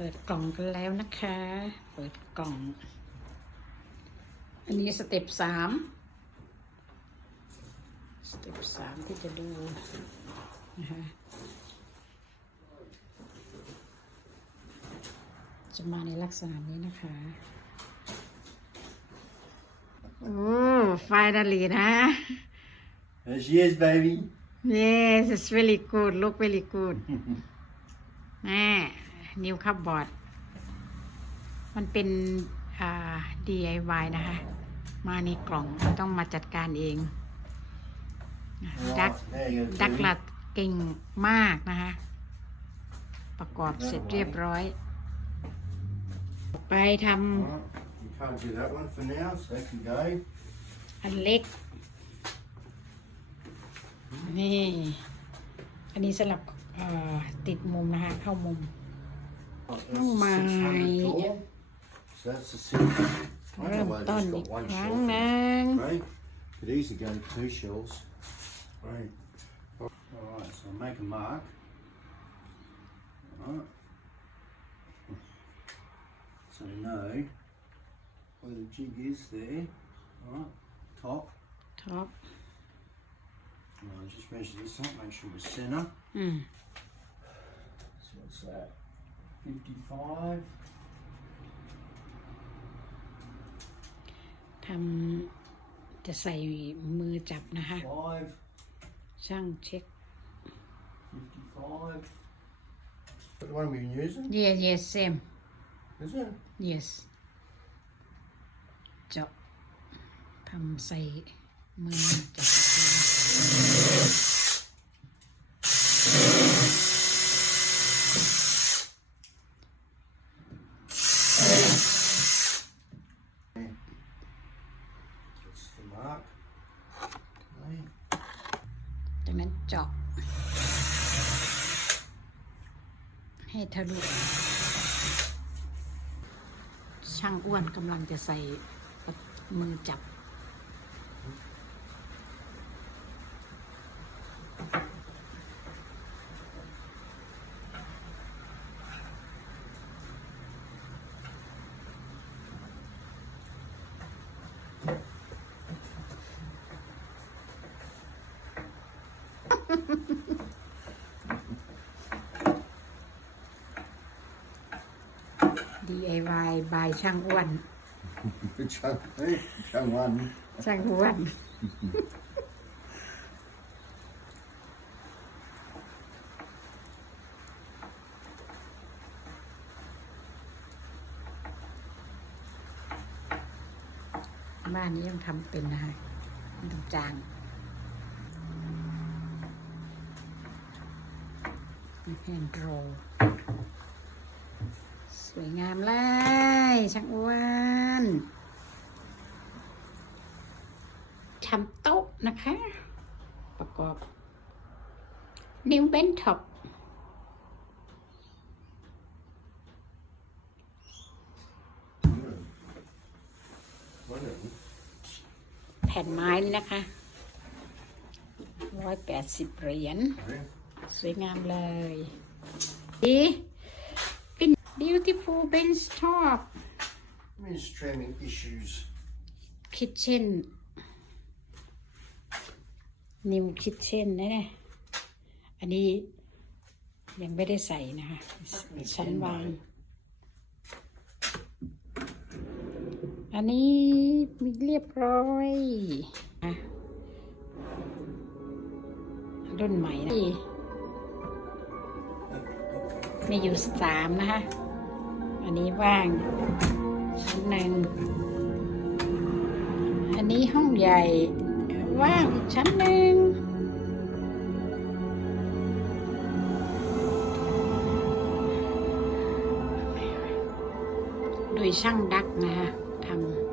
เปิดกล่องกันแล้วนะคะ เปิดกล่อง อันนี้สเต็ปสามสเต็ปสามที่จะดูนะคะจะมาในลักษณะนี้นะคะโอ้ไฟดาลีนะ There she is, baby. Yes it's very good look very good แม่ นิวคับบอร์ด มันเป็นอ่า DIY นะคะ มาในกล่องต้องมาจัดการเอง ดักดักลัดเก่งมากนะคะ ประกอบเสร็จเรียบร้อย ไปทำอันเล็ก นี่ อันนี้สำหรับติดมุมนะคะ เข้ามุม Right, Oh that's my. a 600 tall. So that's the six. I เริ่ don't ม know why ต้น it's อีก got one ครั้ง shelf ห in นึ่ง it. Right? Could easily go two shelves. Right. Alright, so I'll make a mark. Alright. So you know where the jig is there. Alright, top. ท็อป And I'll just measure this up, make sure we're centre. อืม So what's that? 55. ทำจะใส่มือจับนะคะ 5. ช่างเช็ค 55. The one we've been using, yes yes same is it? yes เจาะทำใส่มือจับ That's the mark. Okay. จาก นั้นเจาะ ให้ทะลุ ช่างอ้วนกำลังจะใส่มือจับ DIY by ช่างอ้วน Chung, hey, chung one. ช่างอ้วน บ้านนี้ยังทำเป็นนะคะไม่ต้องจางแฮนด์โรลส วยงามเลยช่างอ้วนทำโต๊ะนะคะ ประกอบ นิ้วเบนท็อปแผ่นไม้นะคะร้อยแปดสิบเหรียญ สวยงามเลยดีเป็น beautiful bench top Administrative issues. kitchen new kitchen นะเนี่ยอันนี้ยังไม่ได้ใส่นะคะชั้นวาง อันนี้มีเรียบร้อยอะรุ่นใหม่นะมีอยู่สามนะคะ อันนี้ว่างชั้นหนึ่ง อันนี้ห้องใหญ่ว่างอีกชั้นหนึ่ง โดยช่างดักนะคะทำ